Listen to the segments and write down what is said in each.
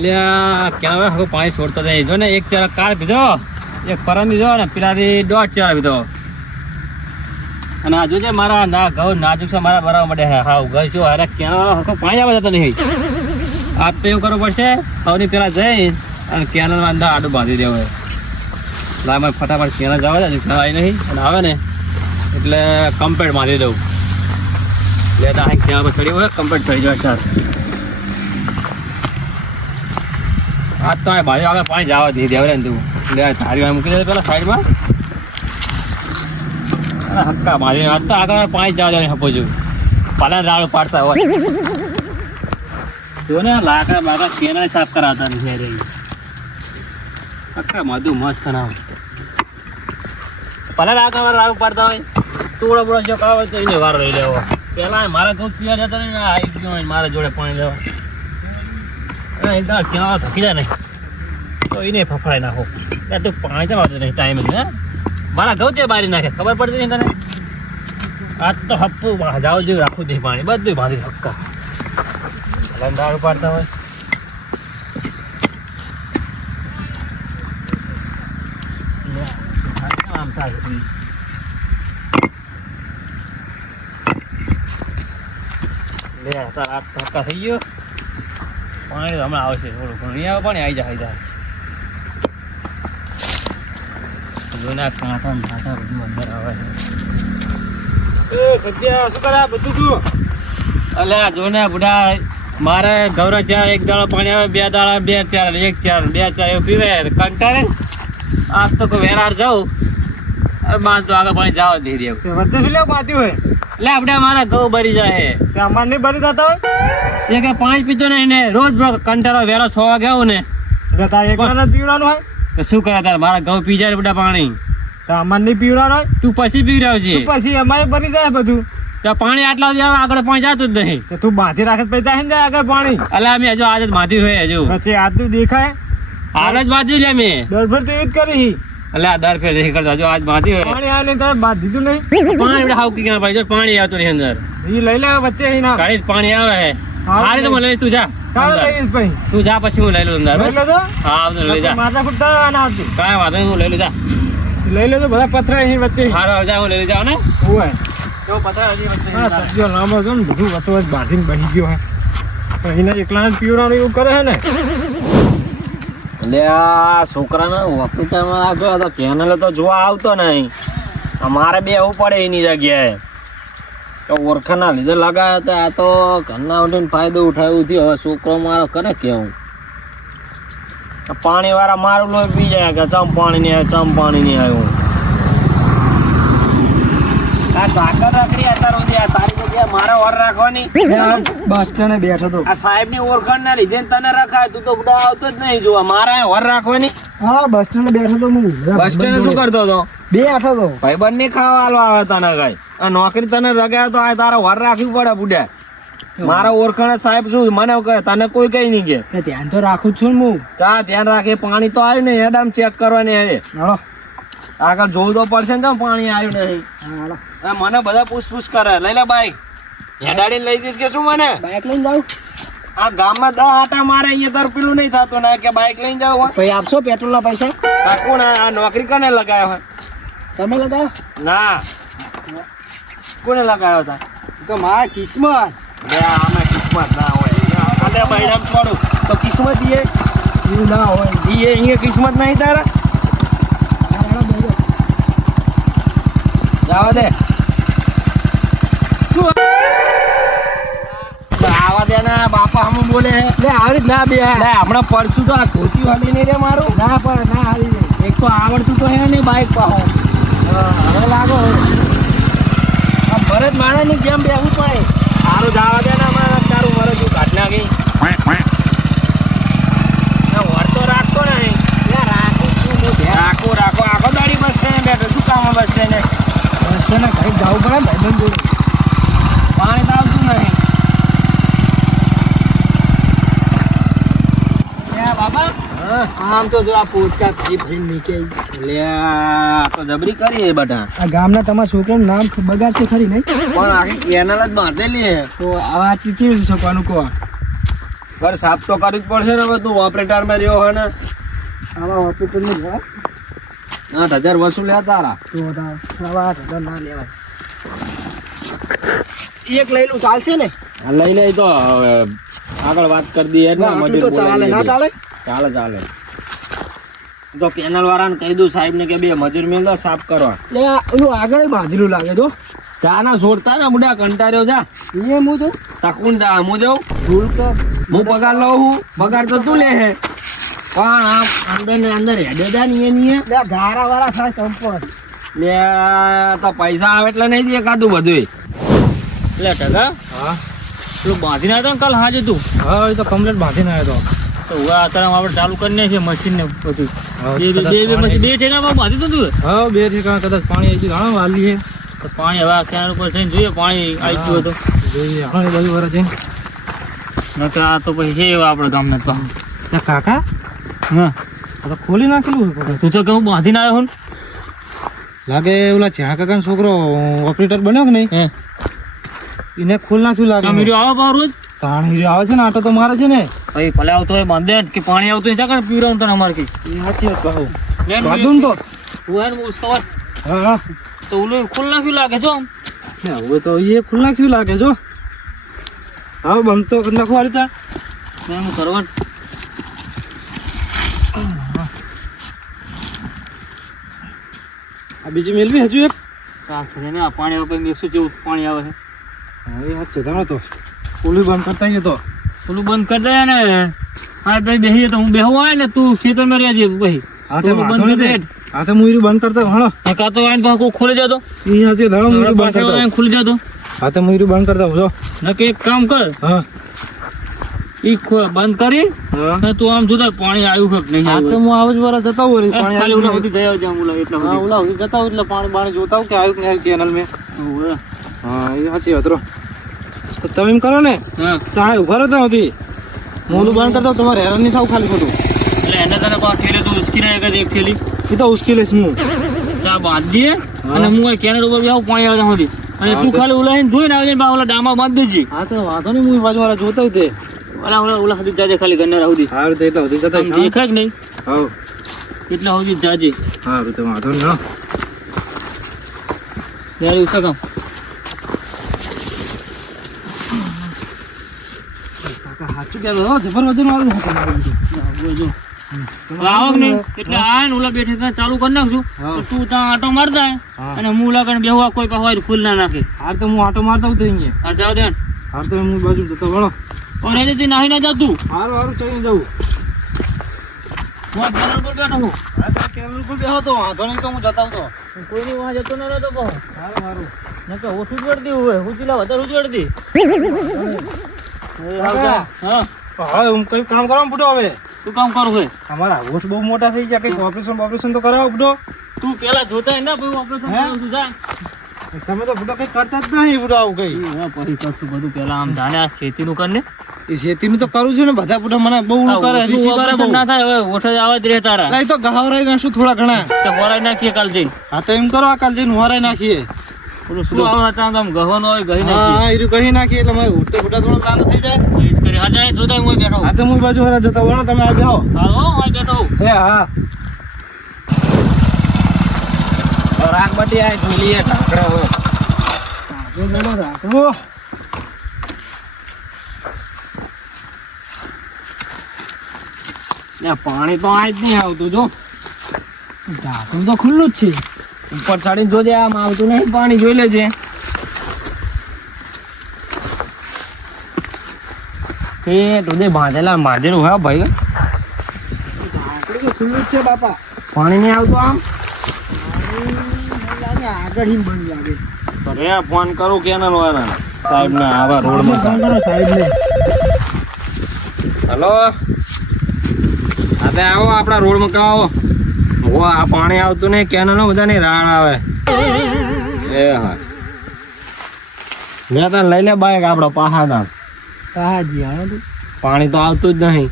એટલે કેનાલ હવે પાણી છોડતો જાય જો ને એક ચાર કાર પીધો એક પરમ પીધો ને પેલાથી 1.5 ચાર પીધો અને આ જોજે મારા ના ઘઉં નાજુક છે મારા બરાબર માટે હા ઘર શું અરે કેનાલ પાણી આવે જતો નહીં આજ તો એવું કરવું પડશે સૌની પેલા જઈ અને કેનાલમાં અંદર આડું બાંધી દેવું લાય મારે ફટાફટ કેનાલ જવા દે આવી નહીં અને આવે ને એટલે કમ્પ્લેટ બાંધી દઉં એટલે અહીં કેનાલ પર ચડી હોય કમ્પ્લેટ ચડી જાય ચાર આજ તો બાજુ આગળ પાણી જવા દે દેવરે ને તું એટલે થાળી વાળી મૂકી દે પેલા સાઈડમાં હક્કા મારી આજ તો આગળ પાણી જવા દેવાની હપો છું પાલા રાડું પાડતા હોય જો ને લાકડા બાકડા કેનાલ સાફ કરાતા નથી હક્કા મધુ મસ્ત ના પાલા આગળ રાડું પાડતા હોય તોડો બોડો જો કાવ તો એને વાર રહી લેવો પેલા મારા ઘઉં પીવા જતો ને આવી ગયો મારા જોડે પાણી લેવા એકદમ કેનાલ થકી જાય ને તો એને ફફડાઈ નાખો ત્યાં તું પાણી જવા નહીં ટાઈમ ને મારા ઘઉં તે બારી નાખે ખબર પડતી નહીં તને આજ તો હપ્પું જાવ જેવું રાખવું દે પાણી બધું બાંધી હક્કા લંડાળું પાડતા હોય આમ થાય લે તારા હક્કા થઈ ગયો પાણી તો હમણાં આવશે થોડું ઘણું નહીં આવે પાણી આવી જાય જોના કાંટા કાંટા બધું અંદર આવે છે સત્યા શું કરે બધું તું અલ્યા જોને બુઢા મારે ગૌરવ ચાર એક દાડો પાણી આવે બે દાડા બે ચાર એક ચાર બે ચાર એવું પીવે કંટાળે આજ તો કોઈ વેરાર જાઉં અરે બાંધ તો આગળ પાણી જવા દઈ દે વચ્ચે શું લેવું બાંધ્યું હોય એટલે આપણે મારા ઘઉં ભરી જાય અમારે નહીં ભરી જતા હોય એ કે પાણી પીતો ને એને રોજ કંટાળો વહેલો 6 વાગે આવું ને તારે એકલા પીવડાવવાનું હોય તો શું કરે તારે મારા ઘઉં પી જાય બધા પાણી તો અમારે નહીં પીવડાવવાનું હોય તું પછી પીવડાવજે પછી અમારે ભરી જાય બધું તો પાણી આટલા સુધી આગળ પાણી જતું જ નહીં તો તું બાંધી રાખે પછી જાય ને આગળ પાણી એટલે અમે હજુ આજ જ બાંધ્યું હોય હજુ પછી આજનું દેખાય હાલ જ બાંધ્યું લે મેં દરફેર તો એવું જ કરી એટલે આ દર ફેર નહીં કરતો હજુ આજ બાંધી હોય પાણી આવે તારે બાંધી દીધું નહીં પાણી એટલે હાવ કે ભાઈ જો પાણી આવતું નહીં અંદર એ લઈ લે વચ્ચે ના ગાડી પાણી આવે હે હારી તો મને લઈ તું જા તું જા પછી હું લઈ લઉં અંદર બસ હા લઈ જા માથા ફૂટતા ના આવતી કાંઈ વાંધો નહીં હું લઈ લઉં જા લઈ લેજો બધા પથરા અહીં વચ્ચે હારો જા હું લઈ જાવ ને હોય તો પથરા હજી વચ્ચે હા સબ્જીઓ લાંબો છે ને બધું વચ્ચે વચ્ચે બાંધીને બની ગયો હે પણ એને એકલા જ પીવડાવવાનું એવું કરે છે ને એટલે આ છોકરાના હોસ્પિટલમાં આવ્યો તો કેનાલ તો જોવા આવતો નહીં અમારે બે આવવું પડે એની જગ્યાએ તો ઓળખાના લીધે લગાવ્યા હતા આ તો ઘરના ઉઠીને ફાયદો ઉઠાવ્યું થયો હવે છોકરો મારો કરે કેવું પાણી વાળા મારું લોહી પી જાય કે ચમ પાણી નહીં આવ્યું ચમ પાણી નહીં આવ્યું આ સાકર રાખડી અત્યારે સુધી આ તારી જગ્યાએ મારા ઓર રાખવાની બસ સ્ટેન્ડે બેઠો તો આ સાહેબ ની ઓળખાણ ના લીધે તને રખાય તું તો બધા આવતો જ નહીં જોવા મારા ઓર રાખવાની હા બસ સ્ટેન્ડે બેઠો તો હું બસ સ્ટેન્ડે શું કરતો હતો બેઠો તો ભાઈબંધ ને ખાવા આલવા આવે તને કઈ આ નોકરી તને રગાય તો આ તારા વર રાખવી પડે બુડ્યા મારા ઓળખાણ સાહેબ શું મને કહે તને કોઈ કઈ નહીં કે ધ્યાન તો રાખું છું હું કા ધ્યાન રાખે પાણી તો આવ્યું ને એડામ ચેક કરવાની આવે હાલો આગળ જોવું તો પડશે ને પાણી આવ્યું નહીં હાલો મને બધા પૂછપૂછ કરે લઈ લે બાઈક હેડાડીને લઈ જઈશ કે શું મને બાઈક લઈને જાઉં આ ગામમાં 10 આટા મારે અહીંયા તાર પેલું નહીં થતું ને કે બાઈક લઈને જાવ ભાઈ આપશો પેટ્રોલ ના પૈસા કોણ આ નોકરી કોને લગાવ્યો હોય તમે લગાવો ના કોને લગાવ્યો હતા તો મારા કિસ્મત આમાં કિસ્મત ના હોય કાલે બૈરામ છોડું તો કિસ્મત દીએ એવું ના હોય દીએ અહીંયા કિસ્મત નહીં તારા જવા દે શું આવા દે ના બાપા હમ બોલે લે આવી ના બે લે હમણાં પડશું તો આ ધોતી વાળી નહીં રે મારું ના પણ ના આવી એક તો આવડતું તો હે નહીં બાઈક પાહો હવે લાગો આ ભરત માણસની જેમ બેહવું પડે સારું જવા દે ને અમારે તારું વરસ તું કાઢ નાખી વળતો રાખતો નહીં રાખો આખો દાડી બસ સ્ટેન્ડ બેઠો શું કામ બસ સ્ટેન્ડ બસ સ્ટેન્ડ ઘરે જવું પડે ભાઈબંધ જોડે પાણી તો આવતું નહીં બાબા આમ તો જો આ પોટકા ફરી નીકળી લે આ તો જબરી કરી બધા આ ગામના તમારા છોકરાનું નામ બગાડશે ખરી નહીં પણ આખી કેનાલ જ બાંધેલી છે તો આવા ચીચી શકવાનું કહો ઘર સાફ તો કરવી જ પડશે ને હવે તું ઓપરેટર માં રહ્યો હોય ને આવા ઓપરેટર નું ઘર 8,000 વસૂલ્યા તારા તો આવા 8,000 ના લેવાય. એક લઈ લઉં ચાલશે ને? આ લઈ લે તો હવે આગળ વાત કરી દઈએ ને આટલું મજૂર તો ચાલે ના ચાલે? ચાલે તો કેનલ વાળાને કહી દઉં સાહેબ ને કે બે મજૂર મેલ દો સાફ કરવા લે ઓલું આગળ બાજરીનું લાગે તો ચા ના છોડતા ને બુડા કંટાળ્યો જા એ હું તો તકુંડા હું જાઉં ધૂળ તો હું પગાર લઉં હું પગાર તો તું લે હે પણ આમ અંદર ને અંદર હેડ્યો જા ને લે ગારા વાળા થાય ચંપલ. લે તો પૈસા આવે એટલે નહીં દે કાધું બધું એટલે ટકા હા પેલું બાંધીને આવ્યો ને કાલ હાજે તું હા એ તો કમ્પ્લીટ બાંધીને આવ્યો તો હવે અત્યારે આપણે ચાલુ કરીને છે મશીન ને બધું હા, બે ઠેકામાં બાંધી દીધું તો હા 2 ઠેકાણા કદાચ પાણી આવી ગયું વાલી છે તો પાણી હવે આ કેનાલ ઉપર થઈને જોઈએ પાણી આવી ગયું હતું જોઈએ હા એ બાજુ વરા જઈને નકર આ તો પછી છે એવા આપણા ગામના તો ત્યાં કાકા હા આ તો ખોલી નાખેલું હોય તું તો કહું બાંધીને આવ્યો હું લાગે ઓલા જ્યાં કાકાનો છોકરો ઓપરેટર બન્યો કે નહીં હે એને ખોલ નાખ્યું લાગે મીડિયો આવે પાવ રોજ પાણી આવે છે ને આટો તો મારે છે ને ભાઈ ભલે આવતો હોય બાંધે કે પાણી આવતું હોય ત્યાં પીવડાવું તને અમારે કઈ એ સાચી વાત કહું લેન બાંધું ને તો તું હે ને ઉસકવાર હા હા તો ઓલું ખોલ નાખ્યું લાગે છો આમ ને હવે તો એ ખુલ નાખ્યું લાગે જો હા બંધ તો કરી નાખું વાળી ત્યાં મેં હું કરવા આ બીજી મેલવી હજુ એક આ છે ને આ પાણી આવે પછી 100 જેવું પાણી આવે છે હા એ સાચું તમે તો ઓલું બંધ કરતા આવીએ તો ઓલું બંધ કરી દે ને હા ભાઈ બેસીએ તો હું બેહું આવે ને તું ખેતરમાં રહેજે ભાઈ હા તે ઓલું વાંધો બંધ નહીં કરી હા તો હું ઈરું બંધ કરતા હણો દે કાં તો આઈને પાછું ખોલી જતો એ સાચી ધણો હું ઈરું બંધ પાસે કરતા આઈને ખુલી જતો હા તો હું ઈરું બંધ કરતા જો નકે એક કામ કર હા ઈ બંધ કરી હા ને તું આમ જોતા પાણી આવ્યું કે નહીં હા તો આવ્યું હું આવું જ વાળા જતા હોય પાણી ખાલી ઓલા આવ્યું સુધી જઈ આવજે આમ ઓલા એટલા હા સુધી ઓલા સુધી જતા હોય એટલે પાણી બાણી જોતા હોય કે આવ્યું કે નહીં આવ્યું કેનલ મેં ઓવે. હા એ સાચી વાત રો તો તમે એમ કરો ને હા તો હા ઉભા રહેતા હતી હું ઓલું બંધ કરતા તમારે હેરાન નહીં થાવ ખાલી ખોટું એટલે એને તને પાછું ઠેલે તું ઉચકી નાખે એક થેલી એ તો ઉશ્કેલ છે હું ત્યાં બાંધી દઈએ અને હું આ કેનેલ ઉપર જાઉં પાણી આવે ત્યાં સુધી અને તું ખાલી ઓલા આઈને ધોઈને આવજે ને ઓલા ડામા બાંધી દેજે હા તો વાંધો નહીં હું બાજુ વાળા જોતા હોય તે ઓલા સુધી જાજે ખાલી ઘરના સુધી સારું તો એટલા સુધી જતા આમ દેખાય કે નહીં હા એટલા સુધી જાજે સારું તો વાંધો નહીં હા ત્યારે ઉઠા કામ કાકા સાચું કહેતો હો જબર વજન વાળું હતું મારું બધું. જો આવક નહીં એટલે આ ને ઓલા બેઠે ત્યાં ચાલુ કરી નાખશું હા. તો તું ત્યાં આટો મારતા હા. અને હું ઓલા કને બેહવા કોઈ પાસે ખુલ ના નાખે હાર તો હું આટો મારતા હું તો અહીંયા આ જાવ દે હાર તો હું બાજુ જતો વળો ઓર એને તે નાહી ના જાતું હારું હારું ચાલી જવું હું આ કેનાલ પર બેઠો હું હા તો કેનલ પર બેહો તો વાંધો નહીં તો હું જતા આવતો કોઈની વાં જતો ન રહેતો બહુ સારું સારું નકે ઓછું જ વળતી હોય હું ચીલા વધારે જ વળતી કાકા. હા હવે હું કઈ કામ કરવા બુડો હવે તું કામ કરું હોય અમારા હોશ બહુ મોટા થઈ ગયા કઈક ઓપરેશન તો કરાવો બુડો તું પેલા જોતા હોય ને ભાઈ ઓપરેશન હે? કરું તું જા તમે તો બુડો કઈ કરતા જ નહીં બુડો આવું કઈ પછી કશું બધું પેલા આમ જાણે આ ખેતીનું કર ને એ ખેતીનું તો કરું છું ને બધા બુડો મને બહુ કરે રીસી કરે બહુ ના થાય હવે ઓઠ જ આવા જ રહે તારા નહીં તો ગહાવરાઈ નાખશું થોડા ઘણા તો હોરાઈ નાખીએ કાલ જઈને હા તો એમ કરો આ કાલ જઈને હોરાઈ નાખીએ ઓલું શું આવે હતા આમ ગહવાનું હોય ગહી હા નાખીએ હા એરું કહી નાખીએ એટલે મારે ઉઠતે બુડા થોડો કામ થઈ જાય એ જ કરી હા જાય જોતા હું બેઠો હા તો હું બાજુ વાળા જતા વળો તમે આ બેહો હાલો હું બેઠો હે હા રાગ બટી આ જોઈ લઈએ ઢાંકડા હવે રાખો પાણી તો આ જ નહીં આવતું જો ઢાંકણું તો ખુલ્લું જ છે ઉપર ચડીને જોજે આમ આવતું નહીં પાણી જોઈ લેજે એ તું બાંધેલા બાંધેલું હા ભાઈ ઢાંકણું તો ખુલ્લું જ છે બાપા પાણી નહીં આવતું આમ લાગે આગળ હિમ બંધ લાગે તો રે ફોન કરું કેનલ વાળા સાહેબ ને આવા રોડ માં સાહેબ ને હલો હા તે આવો આપણા રોડ માં આવો ઓ આ પાણી આવતું નહીં કેનલ બધાની રાડ આવે એ હા મેં તને લઈ લે બાઈક આપડો પાહાના હાજી હા પાણી તો આવતું જ નહીં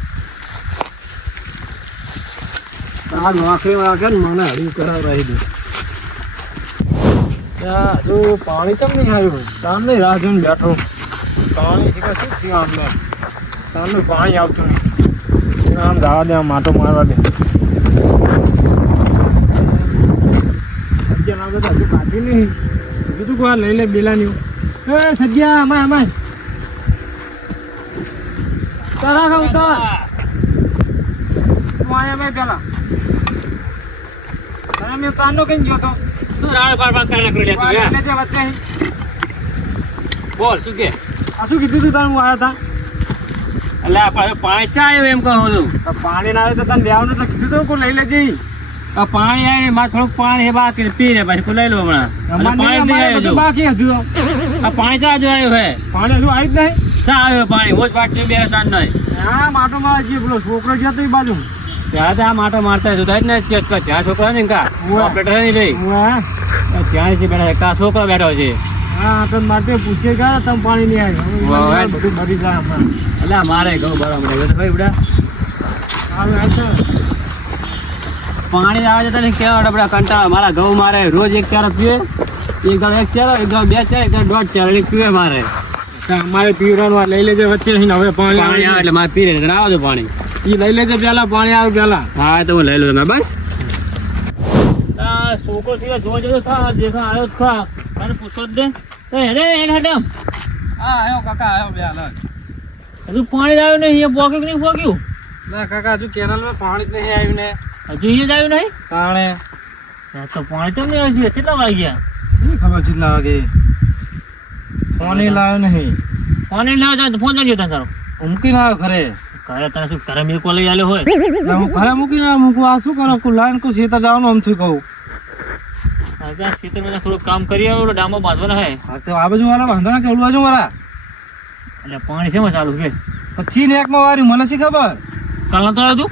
આ નોકરી વાળા કે મને હળી કરાવ રહી દે જો પાણી ચમ નહીં આવ્યું તામ નહીં રાહ જોઈને બેઠો પાણી શીખે શું થયું આમને સામે પાણી આવતું નહીં આમ જવા દે આમ માટો મારવા દે સજ્જા ના તો હજુ કાઢી નહીં બીજું કોઈ લઈ લે બેલાની એ સજ્જા અમાય અમાય તારા ખાવ ઉતાર તું આયા મેં પેલા તારા મેં કાનો કઈ ગયો તો શું રાડ પાડ કાના કરી લે તું યાર એટલે જે વચ્ચે બોલ શું કે આ શું કીધું તું તારું આયા હતા એટલે આ પાણી ચા આવ્યું એમ કહું છું તો પાણી ના આવે તો તને દેવાનું તો કીધું તો કોઈ લઈ લેજે આ પાણી આવે ને મારે થોડુંક પાણી છે બાકી પી લે પછી કોઈ લઈ લો હમણાં એટલે પાણી નહીં આવ્યું હજુ. બાકી હજુ આ પાણી ચા જો આવ્યું હે પાણી હજુ આવી જ નહીં ચા આવ્યું પાણી રોજ પાટી બે સાંજ નહીં હા માટો માં જે પેલો છોકરો ગયો તો એ બાજુ ત્યાં તો આ માટો મારતા હતું થાય જ ને ત્યાં છોકરા ને કા ઉવ્વ. ઓપરેટર નહીં ભાઈ હા ત્યાં છે બેઠા કા છોકરો બેઠો છે તો માટે પૂછે ગયા તમે પાણી નહીં ઉવ્વ, આવ્યું ઉવ્વ. બધું ભરી જાય હમણાં એટલે આ મારે ઘઉં ભરવા મળે ભાઈ બધા આવે આવશે. પાણી આવે છે તને કેવા બધા કંટાળા મારા ઘઉં મારે રોજ એક ચારો પીવે એક દાડો એક ચારો એક દાડો બે ચાર એક દાડો દોઢ ચાર એક પીવે મારે તો અમારે પીવડાનું આ લઈ લેજે વચ્ચે નહીં હવે પાણી આવે પાણી એટલે મારે પી લે તને આવો છો પાણી એ લઈ લેજે પેલા પાણી આવે પેલા હા તો હું લઈ લઉં તમે બસ છોકરો સિવાય જોવા જતો ખા દેખા આવ્યો જ ખા અને પૂછો જ દે હેડે હેડ હેડમ હા આવ્યો કાકા આવ્યો બે હાલ હજુ પાણી આવ્યું નહીં અહીંયા પોક્યું કે નહીં પોક્યું ના કાકા હજુ કેનાલમાં પાણી જ નહીં આવ્યું ને હજુ અહીંયા જ આવ્યું નહીં તાણે તો પાણી તો નહીં આવ્યું છે કેટલા વાગ્યા નહીં ખબર કેટલા વાગે પાણી લાવ્યો નહીં પાણી લેવા જાય તો ફોન કરજો તને તારો મૂકીને આવ્યો ઘરે ઘરે તને શું ઘરે મેં કોલ આલ્યો હોય એટલે હું ઘરે મૂકીને મૂકું આ શું કરો કુ લાઈન કુ ખેતર જવાનું આમ થયું કહું ત્યાં ખેતરમાં થોડું કામ કરી આવ્યો ડામો બાંધવાના હે હા તો આ બાજુ વાળા વાંધો ના કે ઓલું બાજુ વાળા એટલે પાણી શેમાં ચાલુ છે પછી ને એકમાં વારી મને શી ખબર કાલ નતો આવ્યો તું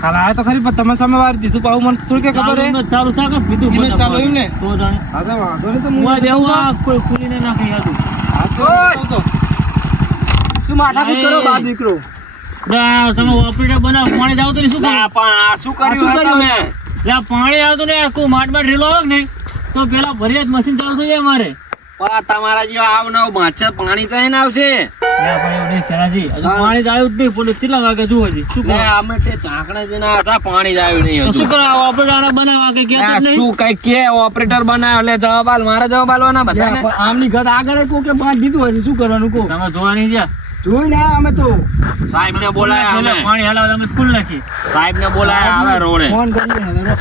કાલ આવ્યો તો ખરી પણ તમે સામે વારી દીધું પાછું મને થોડી કે ખબર હે ચાલુ થાય કે બીજું ઈને ચાલુ આવ્યું ને? તો જાણે હા તો વાંધો નહીં તો હું આ બેહું આ કોઈ ખુલીને નાખી હતું હા તો શું માથાકૂટ કરો બા દીકરો તમે ઓપરેટર બનાવ પાણી જાવ તો શું લા, કરો પણ આ શું કર્યું હે તમે એટલે આ પાણી આવતું ને આખું માટ રેલો આવે ને તો પેલા ભરી જ મશીન ચાલુ થઈ જાય મારે પણ આ તમારા જેવા આવ નવ માછર પાણી તો એને આવશે લે પણ એવું નહીં શેનાજી હજુ પાણી જ આવ્યું જ નહીં પોલીસ કેટલા વાગે જુઓ હજી શું લે, કરો અમે તે ઢાંકણા જેના હતા પાણી જ આવ્યું નહીં તો હજુ શું કરો ઓપરેટર બનાવવા કે લે, કહેતો જ નહીં શું કઈ કે ઓપરેટર બનાવ્યો લે જવાબ આલ મારે જવાબ આલવાના બધાને આમની ઘર આગળ કોઈ કે બાંધ દીધું હશે શું કરવાનું કહો તમે જોવા નહીં ગયા જોઈ ને અમે તો સાહેબ ને બોલાયા પેલા અમે પાણી હલાવે તમે સ્કૂલ નાખી સાહેબ ને બોલાયા આવે રોડે ફોન કરીએ હવે અમે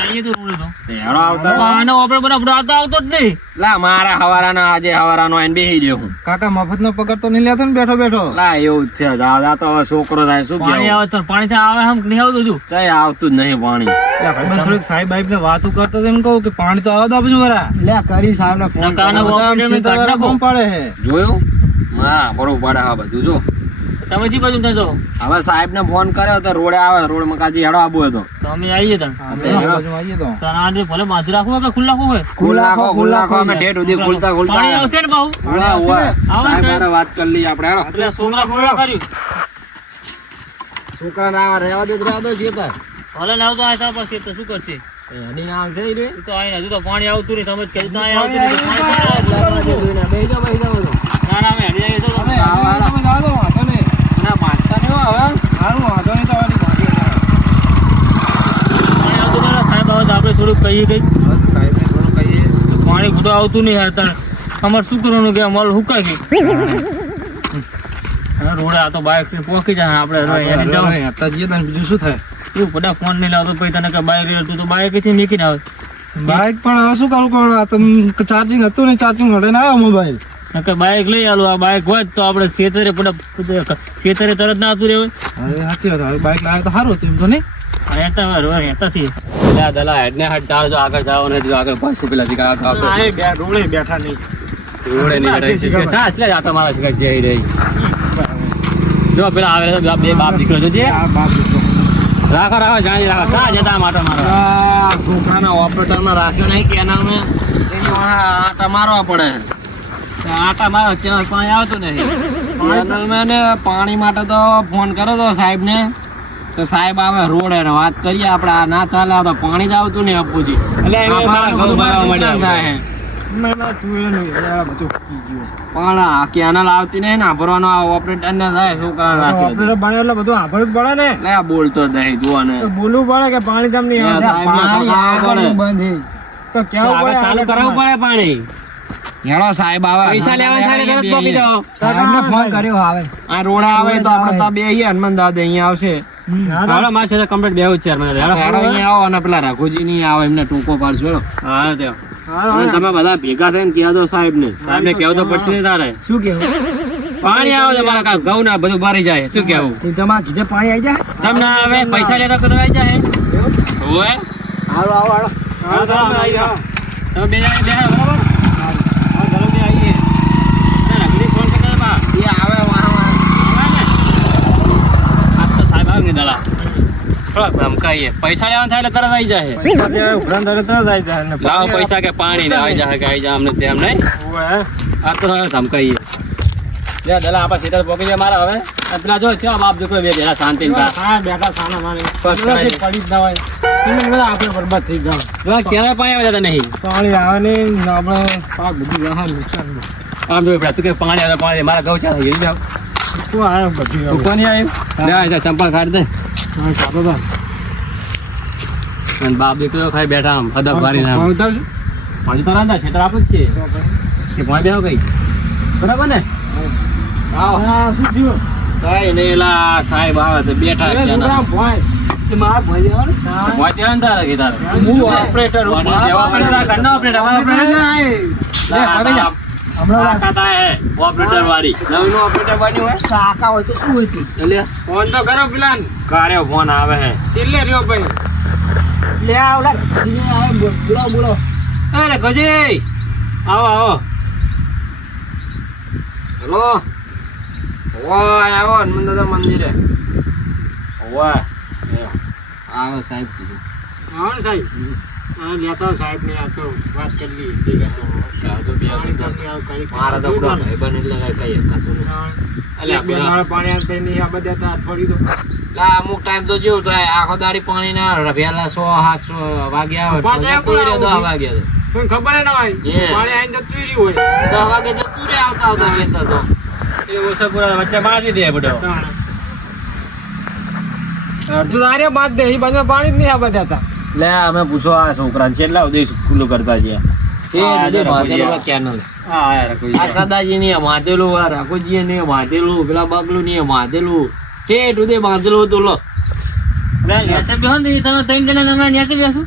આવીએ તો રોડે તો તે હેડો આવતા રહો. આનો ઓપરેટર બનાવ આવતો જ નહીં લા મારા હવારાનો આજે હવારાનો આઈને બેહી રહ્યો હું કાકા મફત નો પગાર તો નહીં લેતો ને બેઠો બેઠો લા એવું જ છે જા તો હવે છોકરો થાય શું પાણી કેવું આવે તો પાણી આવે આમ નહીં આવતું હજુ ચઈ આવતું જ નહીં પાણી ભાઈ થોડીક સાહેબ બાઈબ ને વાતો કરતો તો એમ કહું કે પાણી તો આવે તો બાજુ વરા લે કરી સાહેબ ને ફોન કાનો ઓપરેટર ને કાઢ નાખો. ફોન પાડે હે જોયું હા બરોબર પડે આ બધું જો તમે જી બાજુ ત્યાં જાઓ હવે સાહેબ ને ફોન કર્યો તો રોડે આવે રોડ માં કાજી હેડો આબુ હતો તો અમે આવીએ ત્યાં આપણે આ બાજુ આવીએ તો તારા ભલે બાજુ રાખવું હોય કે ખુલ્લા રાખવું હોય ખુલ્લા રાખો અમે ઠેઠ સુધી ખુલતા પાણી ખુલતા આવશે ને બાહુ ઉવા, ઉવા. આવો સાહેબ સાહેબ. હારે વાત કરી લઈએ આપણે હેડો એટલે છોકરા ખુલ્લા કર્યું છોકરા ના રહેવા દે છીએ તાર ભલે ના આવતો આ પછી તો શું કરશે એની નામ છે રે તું તો આઈને હજુ તો પાણી આવતું નહીં તમે જ કીધું તો અહીં આવતું નહીં. પાણી ના ના અમે હેડી જઈએ તો તમે. તમે જાઓ તો વાંધો નહીં ના માનતા નહીં હો હવે સારું વાંધો નહીં તો હવે પાણી આવતું નહીં સાહેબ આવે તો આપણે થોડુંક કહીએ કઈ સાહેબ ને થોડું કહીએ પાણી ખુદા આવતું નહીં યાર તારે અમારે શું કરવાનું કે અમારે હુકાય ગઈ રોડે આ તો બાઇક પહોંચી જાય આપણે એને જવાનું. હતા જઈએ તને બીજું શું થાય તું બધા ફોન નહીં લાવતો પછી તને કે બાઇક તું તો બાઇક થી નીકળીને આવે બાઇક પણ હવે શું કરું પણ આ તો ચાર્જિંગ હતું ને ચાર્જિંગ હટે ના આવ્યો મોબાઈલ નકર બાઇક લઈ આલું આ બાઇક હોય તો આપણે ખેતરે ખેતરે તરત ના આવતું રહેવાય હવે સાચી વાત હવે બાઇક લાવે તો સારું હતું એમ તો નહીં હેતાથી દલા હેડ ને હેડ ચાલ જો આગળ જવાનું જો આગળ પાછી પેલા દીકરા રોડે બેઠા નહીં રોડે ની ચા એટલે જ આ તમારા શિકાર જઈ રહી જો પેલા આવે છે બે બાપ દીકરો જોજે આ બાપ દીકરો. રાખો રાખો જાણી રાખો ચા જતા માટો મારો આ છોકરાના ઓપરેટરમાં રાખ્યો નહીં કે એના અમે એની વાહે આટા મારવા પડે આટા મારો ત્યાં પાણી આવતું નહીં કેનલમાં ને પાણી માટે તો ફોન કર્યો તો સાહેબ ને તો સાહેબ આવે રોડે ને વાત કરીએ આપણે આ ના ચાલે આ તો પાણી જ આવતું નહીં અપુજી એટલે આ મારા ઘઉં ભરવા માંડ્યા. તું એ નહીં બધું ફૂટી ગયું પણ આ કેનાલ આવતી નહીં ને ભરવાનો આ ઓપરેટર ને થાય છોકરા રાખી ઓપરેટર બને એટલે બધું આભળ જ પડે ને લે આ બોલતો જ નહીં જુઓ ને તો બોલવું પડે કે પાણી તમને એ સાહેબને ખવડાવવું પડે. તો કેવું પડે ચાલુ કરાવવું પડે પાણી હેડો સાહેબ આવે પૈસા લેવા થાય તરત પોકી જાઓ ફોન કર્યો આવે આ રોડ આવે તો આપણે તો બે હનુમાન દાદા અહીંયા આવશે હાલો મારી સાથે કમ્પ્લીટ બેહું જ છે યાર મને હેડો અહીંયા આવો અને પેલા રઘુજી ની આવે એમને ટૂંકો પાડશો હેડો. હા તે અને તમે બધા ભેગા થઈને કહી દો સાહેબ ને સાહેબને કહેવું તો પડશે ને તારે શું કેવું પાણી આવે છે મારા ઘઉં ના બધું ભરી જાય શું કેવું તમારા કીધે પાણી આવી જાય સમ ના આવે પૈસા લેતા કદર આવી જાય ઓય હાલો આવો હાલો હા તો આવી જાઓ તમે બે જણા બે બરાબર હા જલ્દી આવીએ રગડી ફોન કરી બા એ આવે વાહ આજ તો સાહેબ આવે ને દલા થોડાક ધમકાઈએ પૈસા લેવાનું થાય એટલે તરત આવી જાય પૈસા દેવાય ઉપરાંત તરત જ આવી જાય ને લાવો પૈસા કે પાણી ને આવી જાય કે આવી જાય અમને તેમ નહીં ઓય આ તો હવે ધમકાઈએ લે દલા આપણા સીધા પોકી જાય મારા હવે આ પેલા જો છે બાપ દીકરો બે બેઠા શાંતિ હા બેઠા સાના માની બસ કરાય. પડી જ ના હોય એને બધા આપણે બરબાદ થઈ જાવ ક્યારે પાણી આવે જતા નહીં પાણી આવે ને આપણે પાક બધું વાહન નુકસાન આમ જો પેલા તું કે પાણી આવે પાણી મારા ઘઉં ચાલે થઈ જાવ શું આવ્યો બધું તું કોની આવ્યું લે આ ચંપલ કાઢ દે હા ચાલો તો અને બાપ દીકરો ખાઈ બેઠા આમ અદબ વારી નામ ઉતારશું પાણી તો રાંધા છે તો આપણે જ છે કે પાણી બેહો કઈ બરાબર ને આવો હા શું થયું કઈ નહીં એલા સાહેબ આવે તો બેઠા એ છે છોકરા ભાઈ તે મારા ભાઈ લેવા ને વાંચે ને તારે કે તારે હું ઓપરેટર હું ઘરના ઓપરેટર હમણાં ઓપરેટર વાળી નવીન ઓપરેટર બન્યું હોય કાકા હોય તો શું હોય તે ફોન તો કરો પેલા કાર્યો ફોન આવે હે ચીલે રહ્યો ભાઈ લે આવડા બોલો બોલો અરે ગજી આવો આવો હેલો ઓય આવો હનુમાન દાદા મંદિરે ઓય આવો સાહેબ કીધું આવો ને સાહેબ હા લેતા સાહેબ ને આ તો વાત કરી મારા તો પૂરા ભાઈબંધ એટલે કઈ હકાતું નહીં. અલ્યા બે પૂરા- માળા પાણી આપે નહીં આ બધા હતા અઠવાડિયું તો લા અમુક ટાઈમ તો જેવું થાય આખો દાડી પાણી ના વહેલા 100 700 વાગ્યા હોય પાંચ વાગે તો રે 10 આવું. વાગ્યા પણ ખબર ના હોય એ. પાણી આવીને જતું રહ્યું હોય 10 વાગે જતું રે આવતા આવતા શેતર તો એ ઓછો પૂરા વચ્ચે બાંધી દે બધો અડધું આર્યા બાદ દે એ બાજુ પાણી જ નહીં આ બધા હતા લે અમે પૂછો આ છોકરાને કેટલા સુધી ખુલ્લું કરતા છે એ બધે બાંધેલું કેનલ હા યાર કોઈ આ સદાજી ની બાંધેલું આ રાખોજી ને બાંધેલું પેલા બગલું ની બાંધેલું ઠેઠ સુધી બાંધેલું હતું લો નેચે બેહો ને તમે ત્રણ જણા તમે નેચે બેસો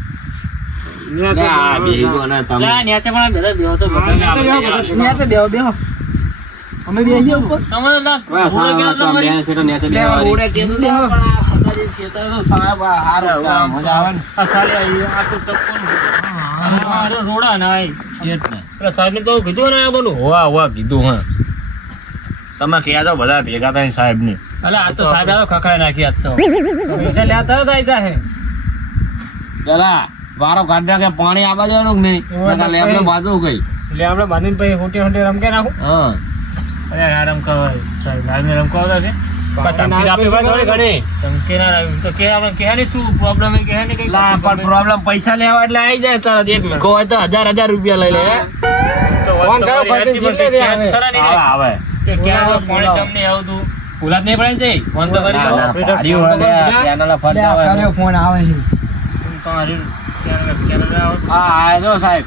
લે આ ભેગો ને તમે લા નેચે પણ બધા બેહો તો નેચે બેહો બેહો અમે બેહીએ ઉપર તમારે લા ઓય ઘોડો કેનો સારા તમારી? બે સેટો નેચે બેહવાની. ઓડે કેનું લે પણ આ સદાજી શેતર તો સાહેબ આ હારું મજા આવે ને આ ખાલી આ તો ચપ્પલ આ રોડા ના આઈ એટલે પેલા સાહેબ ને તો કીધું ને આ બોલું હોવા હોવા કીધું હા તમે કહ્યા તો બધા ભેગા થઈને સાહેબ ને અલે આ તો સાહેબ આ ખખડાઈ નાખી આજ તો પૈસા લેતા તરત આઈ જાહે પેલા વારો કાઢ્યા કે પાણી આવા જવાનું કે નહીં નકર લેબને બાજુ ગઈ એટલે આપણે બાંધીને પછી હોટે હોટે રમકે નાખું હા અરે આ રમકાવ સાહેબ લાલ ને રમકાવ છે ધમકી આપી ભાઈ થોડી ઘણી ધમકી ના આવી તો કે આપણે કહે ને શું પ્રોબ્લેમ એ કહે ને કઈ લા પણ પ્રોબ્લેમ પૈસા લેવા એટલે આવી જાય તરત એક વીઘો હોય તો 1000 રૂપિયા લઈ લે હે? તો ફોન કરો, પછી જીતે દે આવે. આવે આવે કે ક્યાં પાણી તમને આવતું ભૂલાત નહીં પડે ને જઈ ફોન તો કરી ના, દો ના, ઓપરેટર ભારી હોય લે, કેનાલે ફરતા હોય. ફોન આવે છે તમારી કેનેડા આવો હા આ જો સાહેબ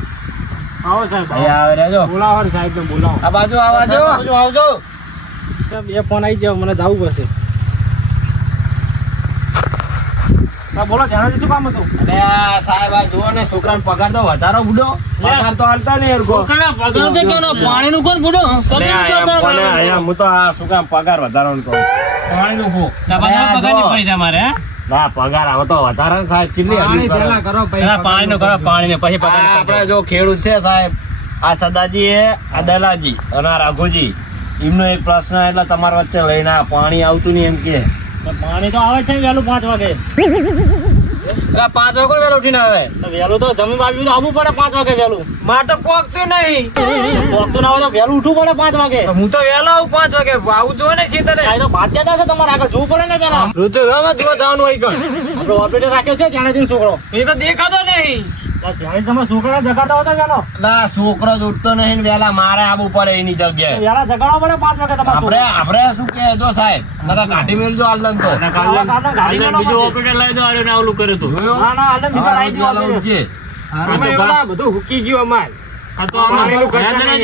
આવો સાહેબ અહીંયા આવે રે જો બોલાવો ને સાહેબ ને બોલાવો આ બાજુ આવજો આવજો સાહેબ એ ફોન આવી જાવ મને જવું પડશે હા બોલો જાણો શું કામ હતું અરે આ સાહેબ આ જુઓ ને છોકરાને પગાર તો વધારો બુડો પગાર તો હાલતા નહીં યાર કોકના પગાર તો કેનો પાણીનું કોણ બુડો તમે હું તો આ શું કામ પગાર વધારવાનું કહું પાણીનું કો પગાર નહીં પડી તમારે હે ના પગાર આવે તો વધારે ને સાહેબ કેટલી પાણી હજુ પહેલા કરો? કરો પેલા પાણીનું કરો પાણીને પછી આ પગાર આપણે જો ખેડૂત છે સાહેબ આ સદાજી હે આ દલાજી અને આ રાઘુજી એમનો એક પ્રશ્ન એટલે તમારા વચ્ચે લઈને આ પાણી આવતું નહીં એમ કે પાણી તો આવે છે ને વહેલું 5 વાગે એટલે 5 વાગે વહેલું ઉઠીને આવે તો વહેલું તો જમીન આવ્યું તો આવવું પડે 5 વાગે વહેલું માર તો પોકતું નહીં પોકતું ના હોય તો વહેલું ઉઠવું પડે 5 વાગે હું તો વહેલો આવું 5 વાગે આવું જો ને સીધા આ તો બાધ્યતા છે તમારે આગળ જોવું પડે ને પેલા ઋતુ ગામમાં જોવા જવાનું હોય કણ આપણો ઓપરેટર રાખ્યો છે ચાણેજી છોકરો એ તો દેખાતો નહીં જ્યારે તમે છોકરા જગાડતા હતા ચાલો ના છોકરો જ ઉઠતો નહીં ને વેલા મારે આવવું પડે એની જગ્યાએ યાર જગાડવા પડે 5 વાગે તમારે આપણે શું કહે જો સાહેબ નકર કાઢી મેલજો આલન તો બીજો ઓપરેટર લઈ દો આને ઓલું કર્યું તું ના ના આલમ બીજા લઈ દો અમે એવડા બધું હુકી ગયું અમાર આ તો અમારેલું કરતા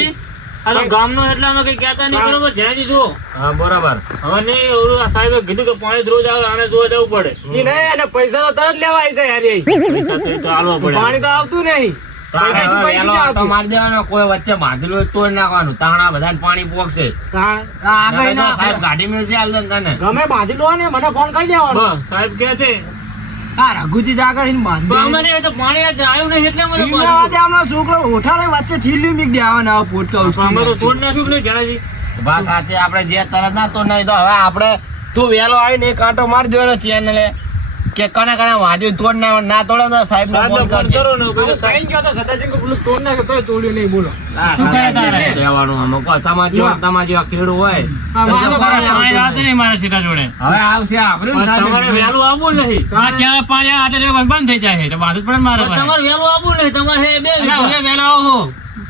આ તો ગામનો એટલે અમે કઈ કહેતા નહીં બરોબર જ્યાંથી જુઓ હા બરાબર હવે નહીં ઓલું આ સાહેબે કીધું કે પાણી રોજ આવે આને જોવા જવું પડે ઈ નહીં અને પૈસા તો તરત લેવા આવી જાય યાર પૈસા તો આલવા પડે પાણી તો આવતું નહીં મારી દેવાનો કોઈ વચ્ચે બાંધેલું હોય તોડ નાખવાનું તાણા બધા પાણી પોકશે સાહેબ ગાડી મેળશે આલદન કને ગમે બાંધી લો ને મને ફોન કરી દેવાનો સાહેબ કે છે રઘુજી જાગર અમને તો પાણી આવ્યું નહીં એટલે અમે છોકરો ઓઠારે વચ્ચે છીલ્યું મીક દેવાના પોટકા અમે તો તોડ નાખ્યું નહીં જણાજી વાત સાચી આપણે જે તરત ના તોડ નાખી તો હવે આપણે તું વેલો આવીને એક કાંટો મારી દેવાનો ચેનલે કે કને વાંધ્યું તોડ ના તોડે તો સાહેબ ને ફોન કરજો કરો ને કઈ ગયો તો સદાજી કો પેલું તોડ નાખ્યો તોય તોડ્યું નહીં બોલો શું કરે તારે દેવાનું આમ કો તમાર જેવા ખેડૂ હોય પાણી આવતું નહીં મારા સીધા જોડે હવે આવશે આપણે તમારે વહેલું આવવું નહીં ત્યાં પાણી આટલે બંધ થઈ જાય તો બાદ પણ મારે તમારે વહેલું આવવું નહીં તમારે બે વહેલો આવો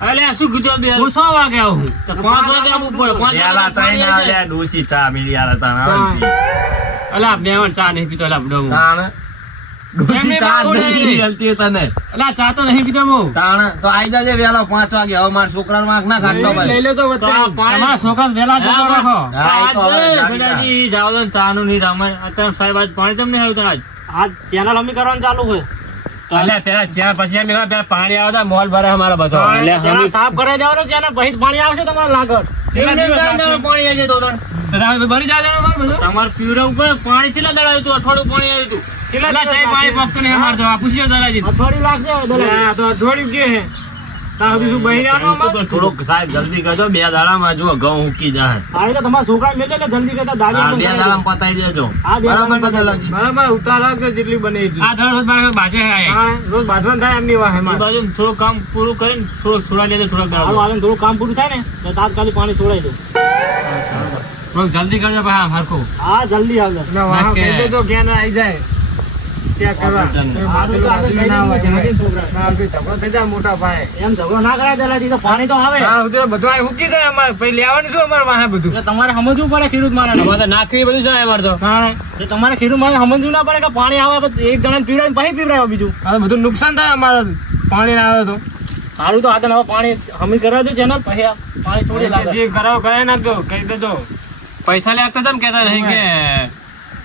અલે શું કીધું બે 100 વાગે આવું તો 5 વાગે આવવું પડે 5 પેલા ચાઈ ના લે ડોસી ચા મિલી આલા તાણા અલા બેવણ ચા નહીં પીતો અલા બડો તાણા ડોસી ચા નહીં જલતી તને અલા ચા તો નહીં પીતો મો તાણા તો આઈ જાજે વેલો 5 વાગે હવે માર છોકરાનો વાંક ના કાઢતો ભાઈ લઈ લે તો તમારા છોકરા વેલા જતો રાખો સદાજી જાવ ચા નું નહીં રામણ અત્યારે સાહેબ આજ પાણી તમને આવ્યું આજ ચેનલ અમે કરવાનું ચાલુ છે અલે પેલા ત્યાં પછી અમે પેલા પાણી આવે તો મોલ ભરે અમારો બધો એટલે અમે સાફ કરી દેવાનો છે ને પછી પાણી આવશે તમારે લાગત પાણી આવી તો તમે ભરી જાય બધું તમારે પીવડાવવું પડે પાણી કેટલા દડા આવ્યું અઠવાડિયું પાણી આવ્યું હતું કેટલા પાણી પકતો નહીં અમાર તો પૂછ્યો દલાજી અઠવાડિયું લાગશે દલાજી તો અઠવાડિયું કે હે તા સુધી શું બહી આનો થોડુંક સાહેબ જલ્દી કરજો 2 દાડામાં જો ઘઉં ઉકી જાય આ તો તમારા છોકરા મેલે એટલે જલ્દી કરતા દાડી 2 દાડામાં પતાઈ દેજો બરાબર બદલાજી બરાબર ઉતારા કે જેટલી બને એટલી આ રોજ બાજે બાજે હા રોજ બાજવાન થાય એમની વાહે માં બાજુ થોડું કામ પૂરું કરીને થોડા લેજો થોડા દાડો હાલો થોડું કામ પૂરું થાય ને તો તાત્કાલિક પાણી છોડાઈ દો જલ્દી કરજો ભાઈ હરખું હા જલ્દી આવજો વાહ કહી દો કે ના આવી જાય ક્યાં કરવા મોટા ભાઈ એમ ઝઘડો ના કરાય દલાજી તો પાણી તો આવે બધું હુકી જાય અમારે પછી લેવાનું શું અમારે વાહે બધું તમારે સમજવું પડે ખેડૂત મારે તમારે નાખવી બધું જાય અમારે તો તમારે ખેડૂત મારે સમજવું ના પડે કે પાણી આવે એક જણા પીવડાય પછી પીવડાવે બીજું બધું નુકસાન થાય અમારે પાણી ના આવે તો સારું તો આ હવે પાણી હમી કરાવી દઉં ચેનલ પછી પાણી છોડી જે કરાવો કરાવી નાખજો કહી દેજો પૈસા લે આપતા કેતા નહીં કે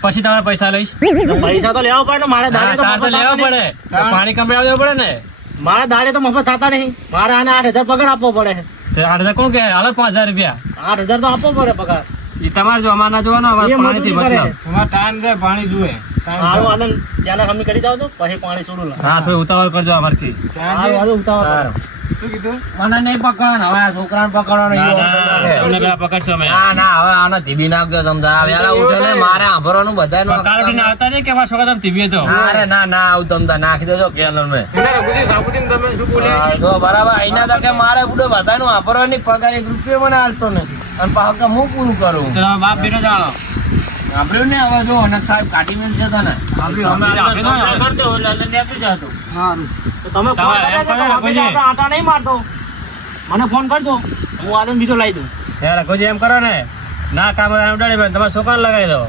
પછી તમારે પૈસા લઈશ પૈસા તો લેવા પડે ને મારે દાડે તો લેવા પડે પાણી કમ્પ્લીટ દેવું પડે ને મારા દાડે તો મફત થતા નહીં મારે આને 8,000 પગાર આપવો પડે 8,000 કોણ કે હાલો 5,000 રૂપિયા 8,000 તો આપવો પડે પગાર એ તમારે જો અમારે ના જોવાનો અમારે પાણીથી મતલબ તમારે ટાઈમ છે પાણી જુએ સારું આનંદ ચાલે અમે કરી જાવ તો પછી પાણી છોડું હા થોડી ઉતાવળ કરજો અમારથી સારું ઉતાવળ શું કીધું મને નહીં પકડવાનું હવે આ છોકરાને પકડવાનું પકડશો ના હવે આને ધીબી નાખજો સમજા વેલા ઉઠે ને મારે આભરવાનું બધાને કાલોટી ના આવતા નહીં કે મારા છોકરા તમે ધીબી તો અરે ના આવું તમતા નાખી દેજો કેનલ મે તમે શું બોલે તો બરાબર આઈના તકે મારે બુડો બધાનું આભરવાની પગાર 1 રૂપિયો મને આલતો નથી અને પાછા હું પૂરું કરું તો બાપ બેટો જાણો આપણે ને હવે જો અનક સાહેબ કાઢી મેલ જતા ને આપણે કરતો એટલે નેપી જતો સારું તો તમે આટા નહીં મારતો મને ફોન કરજો હું આનંદ બીજો લાવી દઉં યાર કોઈ એમ કરો ને ના કામ ઉડાડી ભાઈ તમારા છોકરાને લગાવી દો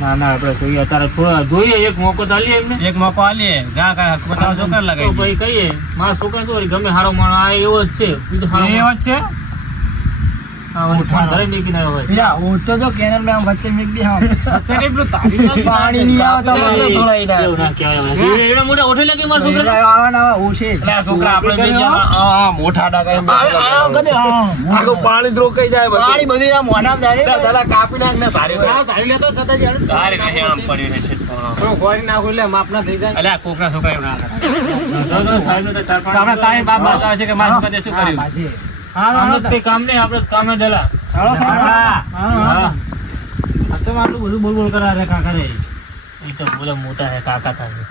ના આપણે જોઈએ અત્યારે થોડા જોઈએ એક મોકો તો આલીએ એમને એક મોકો આલીએ ગા કા તમારા છોકરાને લગાવી ભાઈ કહીએ મારા છોકરા તો ગમે હારો માણો આ એવો જ છે બીજો હારો એવો જ છે પાણી નહીં પાણી રોકાઈ જાય પાણી બધી મોઢા કાપી નાખ ને નાખું એટલે માપ ના થઈ જાય કોકરા છોકરા છે કે મારા શું કર્યું કામ નહીં આપડે કામે દલા બધું બોલ બોલ કરા કાકા રે એ તો બોલે મોટા હે કાકા થાય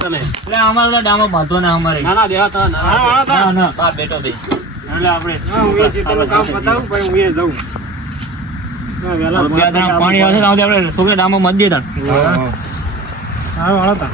તમે એટલે અમારે ડામો બાંધો ને અમારે બેટો બે એટલે આપણે કામ પતાવું પછી હું જઉં પાણી આવશે તો આપણે છોકરા ડામો મત દે હા વાળો તા